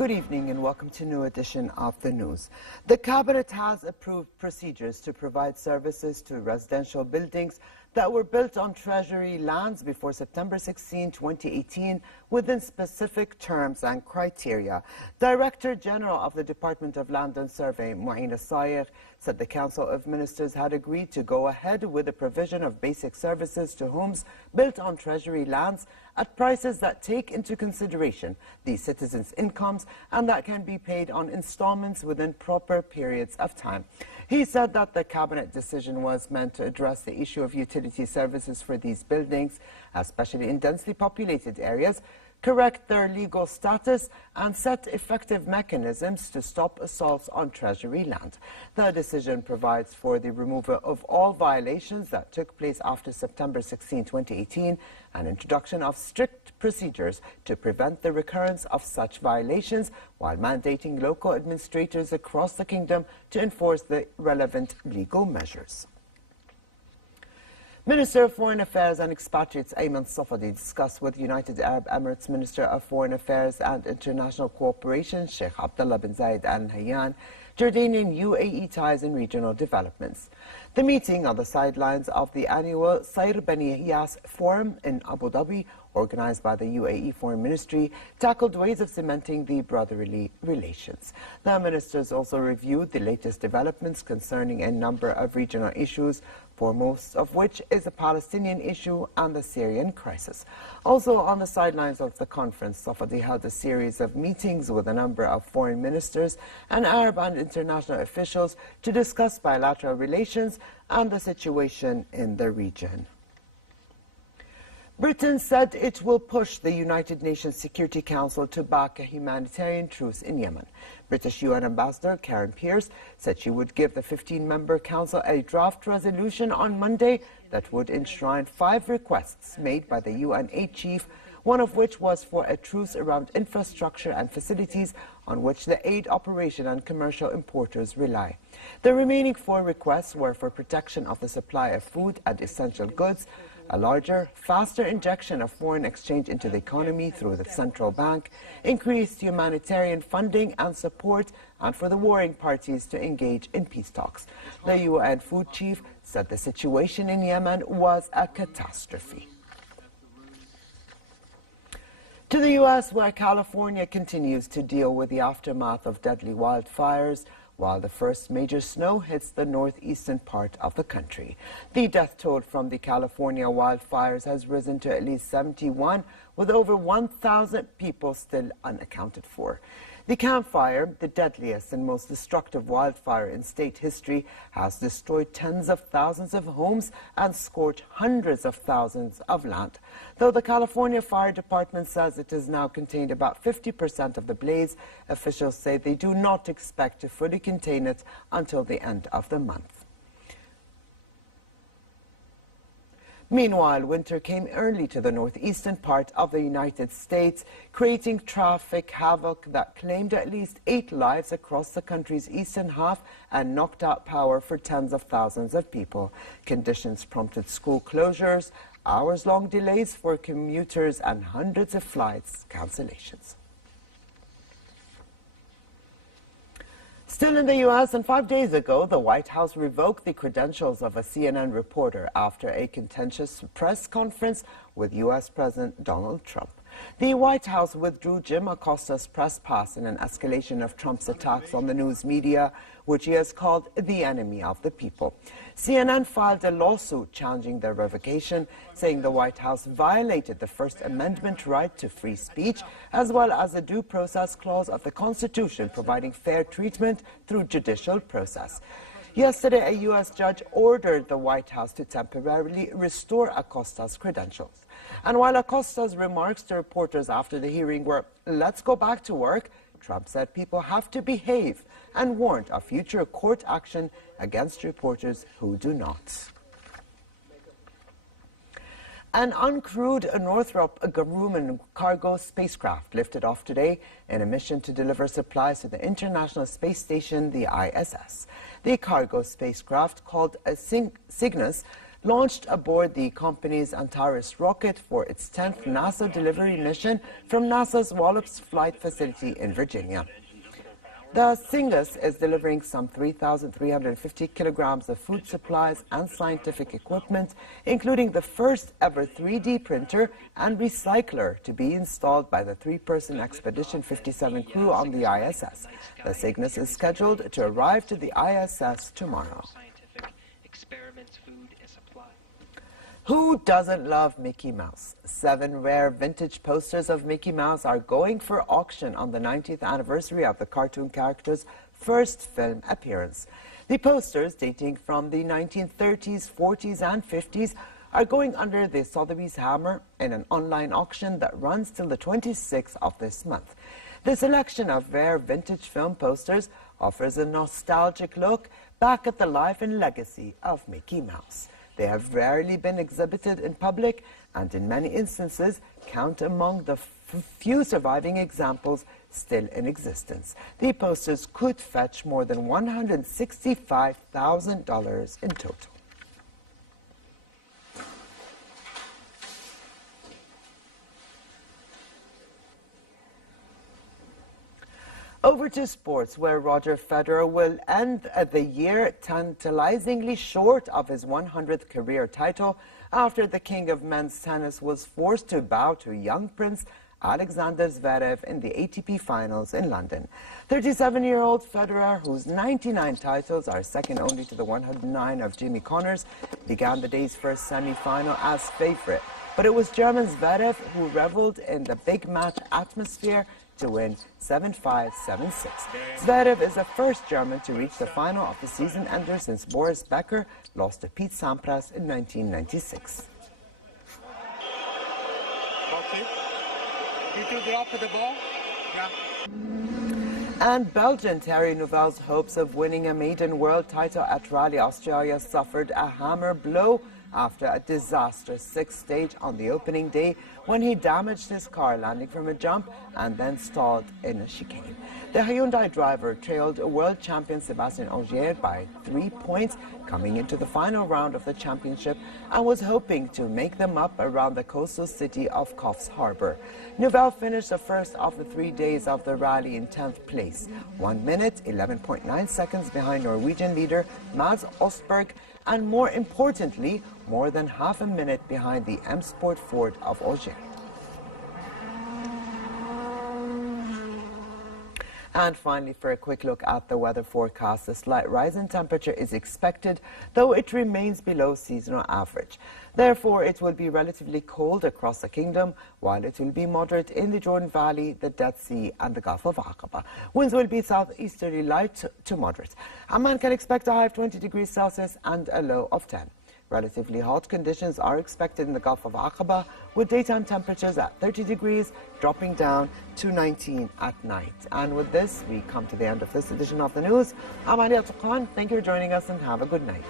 Good evening and welcome to a new edition of the news. The Cabinet has approved procedures to provide services to residential buildings that were built on Treasury lands before September 16, 2018, within specific terms and criteria. Director General of the Department of Land and Survey, Mu'ina Sayer, said the Council of Ministers had agreed to go ahead with the provision of basic services to homes built on Treasury lands at prices that take into consideration the citizens' incomes and that can be paid on installments within proper periods of time. He said that the Cabinet decision was meant to address the issue of utility services for these buildings, especially in densely populated areas, correct their legal status and set effective mechanisms to stop assaults on Treasury land. The decision provides for the removal of all violations that took place after September 16, 2018 and introduction of strict procedures to prevent the recurrence of such violations while mandating local administrators across the kingdom to enforce the relevant legal measures. Minister of Foreign Affairs and Expatriates Ayman Safadi discussed with United Arab Emirates Minister of Foreign Affairs and International Cooperation Sheikh Abdullah bin Zayed Al Nahyan Jordanian UAE ties and regional developments. The meeting on the sidelines of the annual Sayr Bani Yas Forum in Abu Dhabi, organized by the UAE Foreign Ministry, tackled ways of cementing the brotherly relations. The ministers also reviewed the latest developments concerning a number of regional issues, foremost of which is the Palestinian issue and the Syrian crisis. Also on the sidelines of the conference, Safadi held a series of meetings with a number of foreign ministers and Arab and international officials to discuss bilateral relations and the situation in the region. Britain said it will push the United Nations Security Council to back a humanitarian truce in Yemen. British UN Ambassador Karen Pierce said she would give the 15-member council a draft resolution on Monday that would enshrine 5 requests made by the UN aid chief, one of which was for a truce around infrastructure and facilities on which the aid operation and commercial importers rely. The remaining 4 requests were for protection of the supply of food and essential goods, a larger, faster injection of foreign exchange into the economy through the central bank, increased humanitarian funding and support, and for the warring parties to engage in peace talks. The UN food chief said the situation in Yemen was a catastrophe. To the U.S., where California continues to deal with the aftermath of deadly wildfires, while the first major snow hits the northeastern part of the country. The death toll from the California wildfires has risen to at least 71, with over 1,000 people still unaccounted for. The Camp Fire, the deadliest and most destructive wildfire in state history, has destroyed tens of thousands of homes and scorched hundreds of thousands of land. Though the California Fire Department says it has now contained about 50% of the blaze, officials say they do not expect to fully contain it until the end of the month. Meanwhile, winter came early to the northeastern part of the United States, creating traffic havoc that claimed at least 8 lives across the country's eastern half and knocked out power for tens of thousands of people. Conditions prompted school closures, hours-long delays for commuters, and hundreds of flights cancellations. Still in the U.S., and 5 days ago, the White House revoked the credentials of a CNN reporter after a contentious press conference with U.S. President Donald Trump. The White House withdrew Jim Acosta's press pass in an escalation of Trump's attacks on the news media, which he has called the enemy of the people. CNN filed a lawsuit challenging their revocation, saying the White House violated the First Amendment right to free speech, as well as the due process clause of the Constitution providing fair treatment through judicial process. Yesterday, a U.S. judge ordered the White House to temporarily restore Acosta's credentials. And while Acosta's remarks to reporters after the hearing were, "Let's go back to work," Trump said people have to behave and warned of future court action against reporters who do not. An uncrewed Northrop Grumman cargo spacecraft lifted off today in a mission to deliver supplies to the International Space Station, the ISS. The cargo spacecraft, called Cygnus, launched aboard the company's Antares rocket for its 10th NASA delivery mission from NASA's Wallops Flight Facility in Virginia. The Singus is delivering some 3,350 kilograms of food supplies and scientific equipment, including the first ever 3D printer and recycler to be installed by the three-person Expedition 57 crew on the ISS. The Cygnus is scheduled to arrive to the ISS tomorrow. Who doesn't love Mickey Mouse? 7 rare vintage posters of Mickey Mouse are going for auction on the 90th anniversary of the cartoon character's first film appearance. The posters, dating from the 1930s, 40s and 50s, are going under the Sotheby's hammer in an online auction that runs till the 26th of this month. The selection of rare vintage film posters offers a nostalgic look back at the life and legacy of Mickey Mouse. They have rarely been exhibited in public and in many instances count among the few surviving examples still in existence. The posters could fetch more than $165,000 in total. Over to sports, where Roger Federer will end the year tantalizingly short of his 100th career title after the king of men's tennis was forced to bow to young Prince Alexander Zverev in the ATP finals in London. 37-year-old Federer, whose 99 titles are second only to the 109 of Jimmy Connors, began the day's first semi-final as favorite. But it was German Zverev who reveled in the big match atmosphere to win 7-5, 7-6. Zverev is the first German to reach the final of the season ender since Boris Becker lost to Pete Sampras in 1996. Okay. You two drop the ball. Yeah. And Belgian Thierry Neuvel's hopes of winning a maiden world title at Rally Australia suffered a hammer blow after a disastrous sixth stage on the opening day when he damaged his car landing from a jump and then stalled in a chicane. The Hyundai driver trailed world champion Sébastien Ogier by 3 points coming into the final round of the championship and was hoping to make them up around the coastal city of Coffs Harbour. Neuvel finished the first of the 3 days of the rally in 10th place, 1 minute, 11.9 seconds behind Norwegian leader Mads Østberg, and more importantly, more than half a minute behind the M Sport Ford of Ogier. And finally, for a quick look at the weather forecast, a slight rise in temperature is expected, though it remains below seasonal average. Therefore, it will be relatively cold across the kingdom, while it will be moderate in the Jordan Valley, the Dead Sea and the Gulf of Aqaba. Winds will be southeasterly light to moderate. Amman can expect a high of 20 degrees Celsius and a low of 10. Relatively hot conditions are expected in the Gulf of Aqaba, with daytime temperatures at 30 degrees, dropping down to 19 at night. And with this, we come to the end of this edition of the news. I'm Aliya Tuqan. Thank you for joining us and have a good night.